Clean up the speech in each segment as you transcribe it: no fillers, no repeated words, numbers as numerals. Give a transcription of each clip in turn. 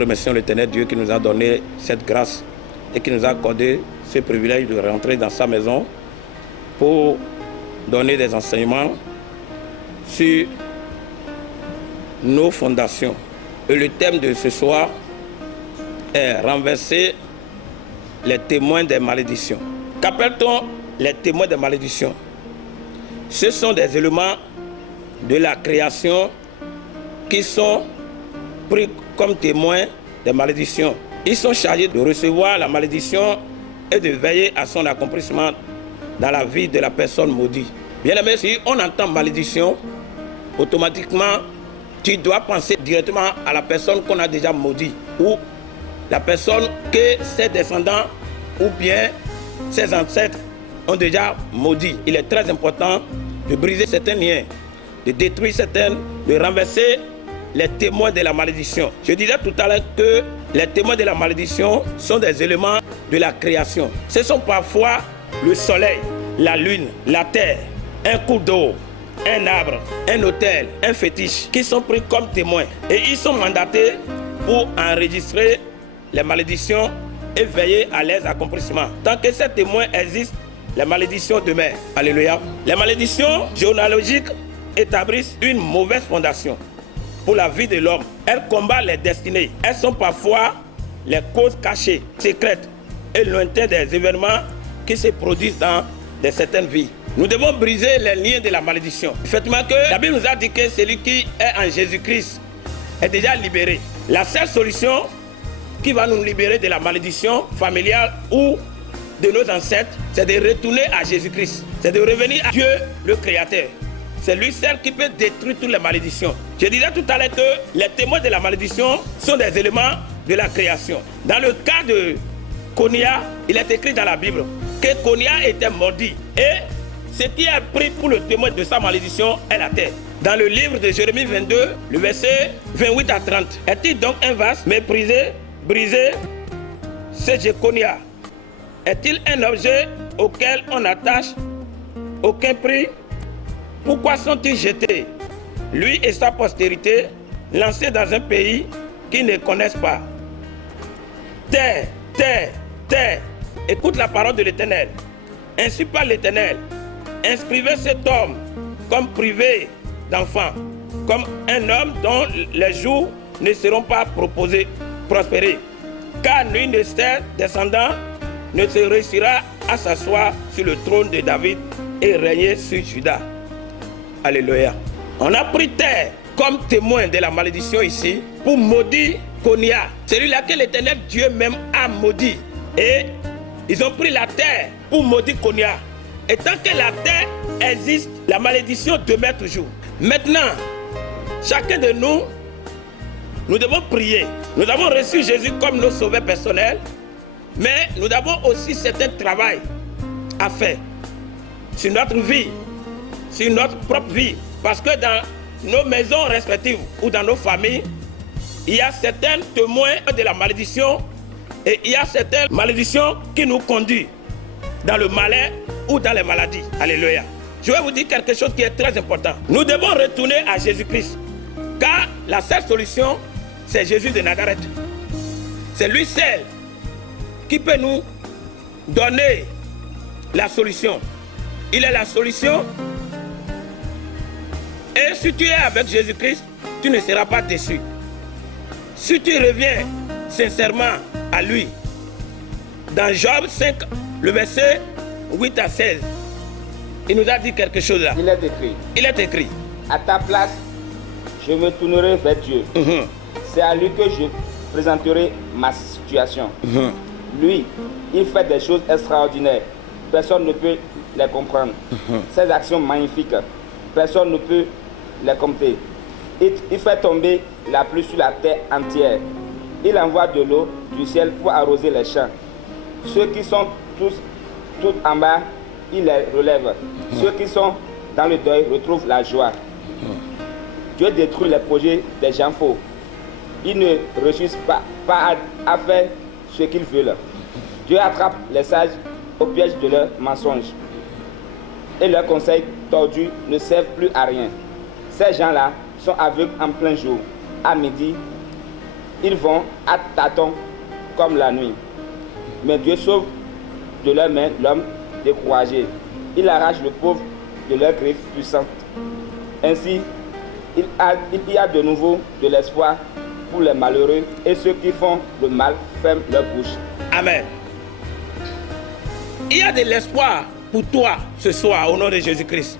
remercions l'Éternel Dieu qui nous a donné cette grâce et qui nous a accordé ce privilège de rentrer dans sa maison pour donner des enseignements sur nos fondations. Et le thème de ce soir est renverser les témoins des malédictions. Qu'appelle-t-on les témoins des malédictions? Ce sont des éléments de la création qui sont pris comme témoins des malédictions. Ils sont chargés de recevoir la malédiction et de veiller à son accomplissement dans la vie de la personne maudite. Bien aimé, si on entend malédiction, automatiquement, tu dois penser directement à la personne qu'on a déjà maudit ou la personne que ses descendants ou bien ses ancêtres ont déjà maudit. Il est très important de briser certains liens, de détruire certains, de renverser les témoins de la malédiction. Je disais tout à l'heure que les témoins de la malédiction sont des éléments de la création. Ce sont parfois le soleil, la lune, la terre, un cours d'eau, un arbre, un autel, un fétiche qui sont pris comme témoins. Et ils sont mandatés pour enregistrer les malédictions et veiller à leurs accomplissements. Tant que ces témoins existent, les malédictions demeurent. Alléluia. Les malédictions généalogiques établissent une mauvaise fondation pour la vie de l'homme. Elles combattent les destinées. Elles sont parfois les causes cachées, secrètes et lointaines des événements qui se produisent dans certaines vies. Nous devons briser les liens de la malédiction. Effectivement que la Bible nous a dit que celui qui est en Jésus-Christ est déjà libéré. La seule solution qui va nous libérer de la malédiction familiale ou de nos ancêtres, c'est de retourner à Jésus-Christ. C'est de revenir à Dieu, le Créateur. C'est lui seul qui peut détruire toutes les malédictions. Je disais tout à l'heure que les témoins de la malédiction sont des éléments de la création. Dans le cas de Konia, il est écrit dans la Bible que Konia était maudit. Et ce qui est pris pour le témoin de sa malédiction est la terre. Dans le livre de Jérémie 22, le verset 28 à 30, est-il donc un vase méprisé, brisé, c'est Jéconia? Est-il un objet auquel on n'attache aucun prix? Pourquoi sont-ils jetés, lui et sa postérité, lancés dans un pays qu'ils ne connaissent pas? Terre, terre, terre, écoute la parole de l'Éternel. Ainsi parle l'Éternel. Inscrivez cet homme comme privé d'enfants, comme un homme dont les jours ne seront pas prospérés. Car nul de ses descendants ne se réussira à s'asseoir sur le trône de David et régner sur Juda. Alléluia. On a pris terre comme témoin de la malédiction ici pour maudire Konia, celui-là que l'Éternel Dieu même a maudit. Et ils ont pris la terre pour maudire Konia. Et tant que la terre existe, la malédiction demeure toujours. Maintenant, chacun de nous, nous devons prier. Nous avons reçu Jésus comme nos sauveurs personnels, mais nous avons aussi certain travail à faire sur notre vie, sur notre propre vie. Parce que dans nos maisons respectives ou dans nos familles, il y a certains témoins de la malédiction et il y a certaines malédictions qui nous conduisent dans le malheur ou dans les maladies. Alléluia. Je vais vous dire quelque chose qui est très important. Nous devons retourner à Jésus-Christ. Car la seule solution, c'est Jésus de Nazareth. C'est lui seul qui peut nous donner la solution. Il est la solution. Et si tu es avec Jésus-Christ, tu ne seras pas déçu. Si tu reviens sincèrement à lui, dans Job 5, le verset 8 à 16, il nous a dit quelque chose là. Il est écrit. Il est écrit. À ta place, je me tournerai vers Dieu. C'est à lui que je présenterai ma situation. Lui, il fait des choses extraordinaires. Personne ne peut les comprendre. Ses actions magnifiques, personne ne peut les compter. Il fait tomber la pluie sur la terre entière. Il envoie de l'eau du ciel pour arroser les champs. Ceux qui sont tout en bas, il les relève. Ceux qui sont dans le deuil retrouvent la joie. Dieu détruit les projets des gens faux. Ils ne réussissent pas à faire ce qu'ils veulent. Dieu attrape les sages au piège de leurs mensonges. Et leurs conseils tordus ne servent plus à rien. Ces gens-là sont aveugles en plein jour, à midi Ils vont à tâtons comme la nuit. Mais Dieu sauve de leurs mains l'homme découragé. Il arrache le pauvre de leurs griffes puissantes. Ainsi, il y a de nouveau de l'espoir pour les malheureux, et ceux qui font le mal ferment leur bouche. Amen. Il y a de l'espoir pour toi ce soir au nom de Jésus-Christ.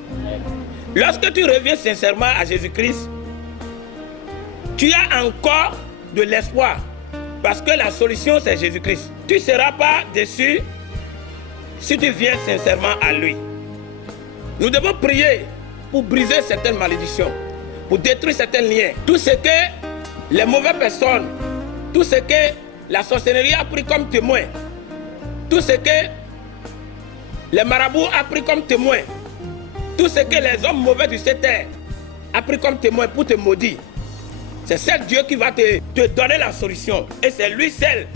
Lorsque tu reviens sincèrement à Jésus-Christ, tu as encore de l'espoir parce que la solution c'est Jésus-Christ. Tu ne seras pas déçu si tu viens sincèrement à lui. Nous devons prier pour briser certaines malédictions, pour détruire certains liens. Tout ce que les mauvaises personnes, tout ce que la sorcellerie a pris comme témoin, tout ce que les marabouts ont pris comme témoin, tout ce que les hommes mauvais du terre ont pris comme témoin pour te maudire, c'est seul Dieu qui va te donner la solution. Et c'est lui seul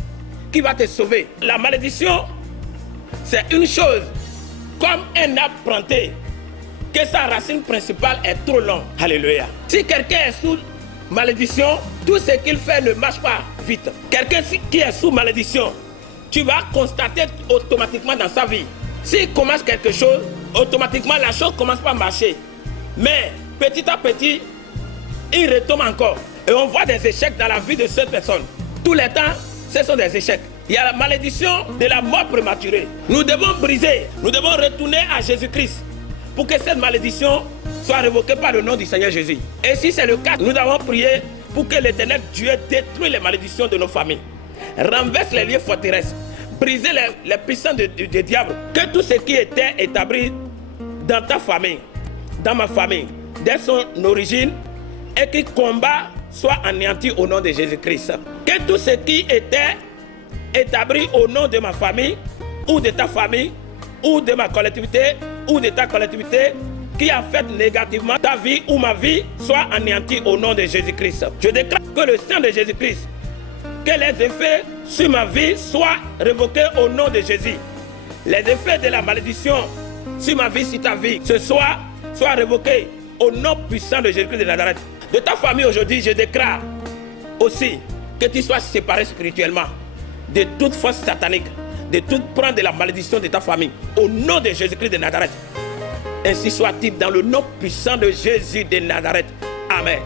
qui va te sauver. La malédiction, c'est une chose, comme un arbre planté, que sa racine principale est trop longue. Alléluia. Si quelqu'un est sous malédiction, tout ce qu'il fait ne marche pas vite. Quelqu'un qui est sous malédiction, tu vas constater automatiquement dans sa vie. S'il commence quelque chose, automatiquement la chose commence pas à marcher. Mais petit à petit, il retombe encore. Et on voit des échecs dans la vie de cette personne. Tous les temps, ce sont des échecs. Il y a la malédiction de la mort prématurée. Nous devons briser, nous devons retourner à Jésus-Christ pour que cette malédiction soit révoquée par le nom du Seigneur Jésus. Et si c'est le cas, nous avons prié pour que l'Éternel Dieu détruise les malédictions de nos familles, renverse les lieux forteresses, briser les puissances du diable. Que tout ce qui était établi dans ta famille, dans ma famille, dès son origine, et qui combat, soit anéanti au nom de Jésus-Christ. Que tout ce qui était établi au nom de ma famille, ou de ta famille, ou de ma collectivité, ou de ta collectivité, qui a fait négativement ta vie ou ma vie, soit anéanti au nom de Jésus-Christ. Je déclare que le sang de Jésus-Christ, que les effets sur ma vie soient révoqués au nom de Jésus. Les effets de la malédiction sur ma vie, sur ta vie, ce soir, soient révoqués au nom puissant de Jésus-Christ de Nazareth. De ta famille aujourd'hui, je déclare aussi que tu sois séparé spirituellement de toute force satanique, de tout prendre de la malédiction de ta famille, au nom de Jésus-Christ de Nazareth. Ainsi soit-il dans le nom puissant de Jésus de Nazareth. Amen.